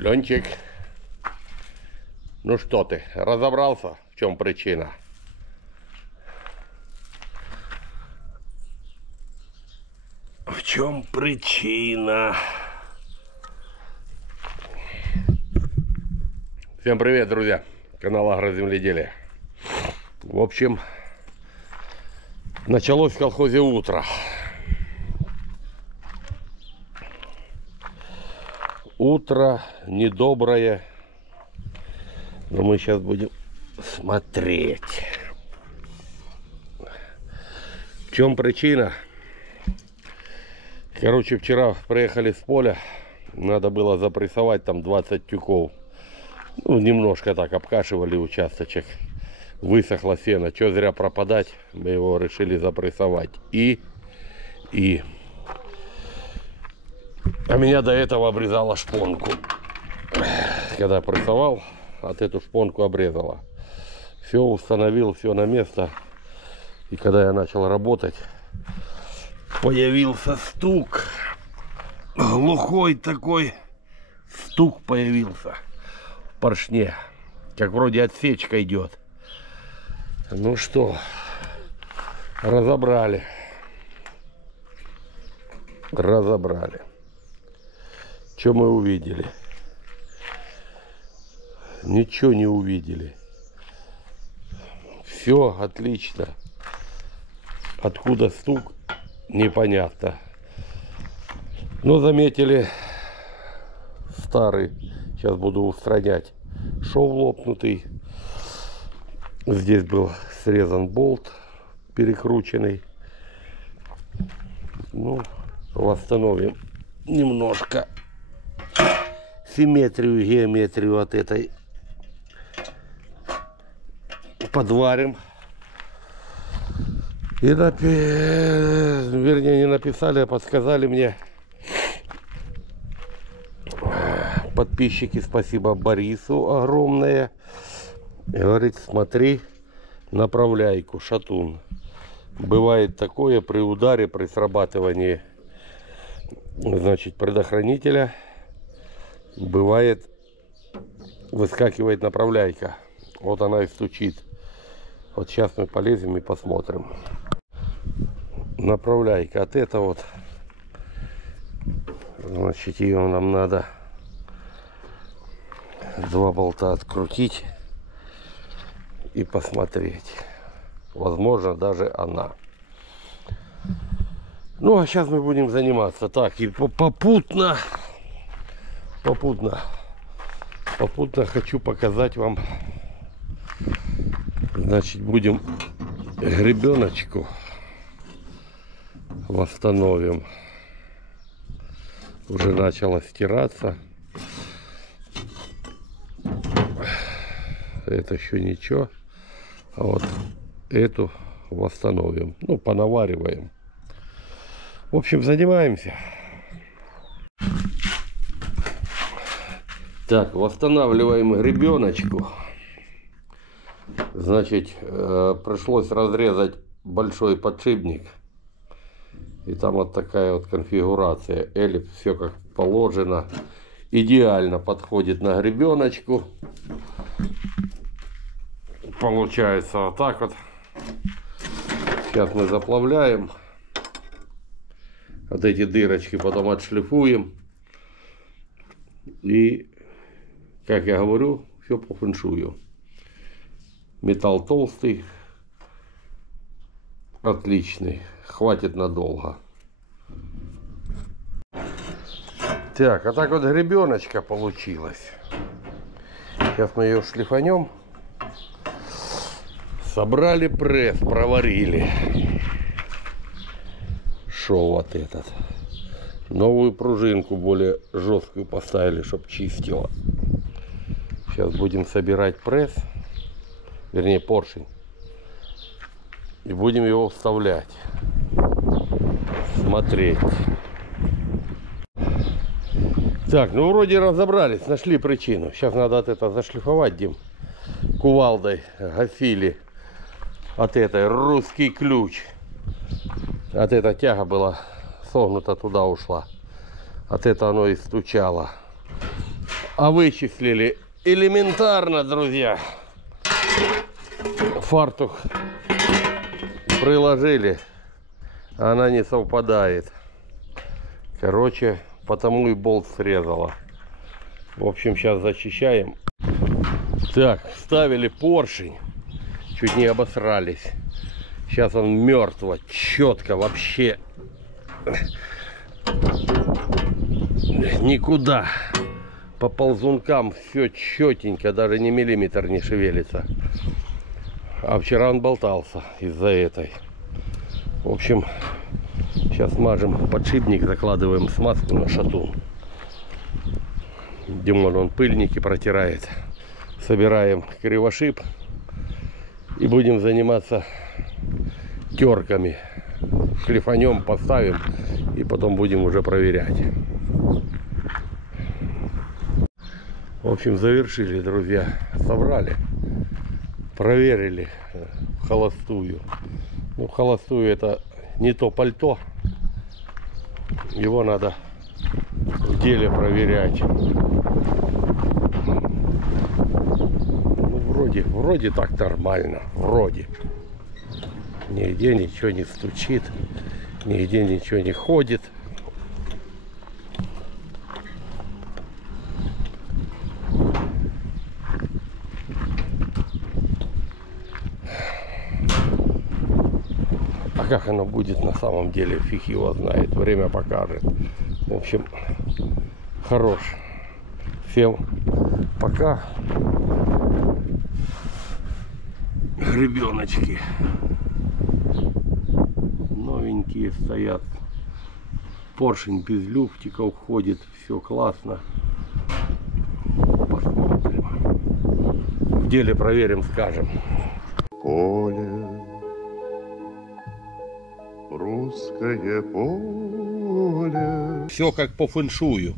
Ленчик, ну что ты, разобрался, в чем причина? В чем причина? Всем привет, друзья! Канал Агроземледелие. В общем, началось в колхозе утро. Утро недоброе, но мы сейчас будем смотреть. В чем причина? Короче, вчера приехали с поля, надо было запрессовать там 20 тюков. Ну, немножко так обкашивали участочек, высохло сено, что зря пропадать, мы его решили запрессовать. А меня до этого обрезала шпонку. Когда прессовал, от эту шпонку обрезала. Все установил, все на место. И когда я начал работать, появился стук. Глухой такой стук появился в поршне. Как вроде отсечка идет. Ну что, разобрали. Что мы увидели? Ничего не увидели. Все отлично. Откуда стук, непонятно. Но заметили старый. Сейчас буду устранять. Шов лопнутый. Здесь был срезан болт перекрученный. Ну, восстановим немножко симметрию, геометрию от этой. Подварим. И вернее, не написали, а подсказали мне подписчики. Спасибо Борису огромное. Говорит, смотри направляйку, шатун. Бывает такое при ударе, при срабатывании, значит, предохранителя. Бывает, выскакивает направляйка. Вот она и стучит. Вот сейчас мы полезем и посмотрим. Направляйка от этого вот. Значит, ее нам надо 2 болта открутить и посмотреть. Возможно, даже она. Ну, а сейчас мы будем заниматься. Так, и попутно хочу показать вам. Значит, будем гребеночку восстановим. Уже начало стираться. Это еще ничего. А вот эту восстановим. Ну, понавариваем. В общем, занимаемся. Так, восстанавливаем гребеночку. Значит, пришлось разрезать большой подшипник. И там вот такая вот конфигурация. Эллипс, все как положено. Идеально подходит на гребеночку. Получается вот так вот. Сейчас мы заплавляем. Вот эти дырочки потом отшлифуем. И, как я говорю, все по фэншую. Металл толстый. Отличный. Хватит надолго. Так, а так вот гребеночка получилась. Сейчас мы ее шлифанем. Собрали пресс, проварили. Шов вот этот. Новую пружинку более жесткую поставили, чтобы чистила. Сейчас будем собирать пресс. Вернее, поршень. И будем его вставлять. Смотреть. Так, ну вроде разобрались, нашли причину. Сейчас надо от этого зашлифовать, Дим. Кувалдой гасили от этой русский ключ. От эта тяга была согнута, туда ушла. От этого оно и стучало. А вычислили элементарно, друзья. Фартук приложили, а она не совпадает. Короче, потому и болт срезала. В общем, сейчас зачищаем. Так, вставили поршень. Чуть не обосрались. Сейчас он мертво, четко, вообще никуда. По ползункам все четенько, даже ни миллиметр не шевелится. А вчера он болтался из-за этой. В общем, сейчас мажем подшипник, закладываем смазку на шатун. Димон, он пыльники протирает. Собираем кривошип и будем заниматься терками. Шлифанем, поставим и потом будем уже проверять. В общем, завершили, друзья. Собрали, проверили холостую. Ну, холостую это не то пальто. Его надо в деле проверять. Ну, вроде так нормально. Вроде. Нигде ничего не стучит. Нигде ничего не ходит. А как оно будет на самом деле, фиг его знает. Время покажет. В общем, хорош. Всем пока. Гребеночки новенькие стоят. Поршень без люфтиков ходит. Все классно. Посмотрим. В деле проверим, скажем. Поле, русское поле. Все как по фэншую.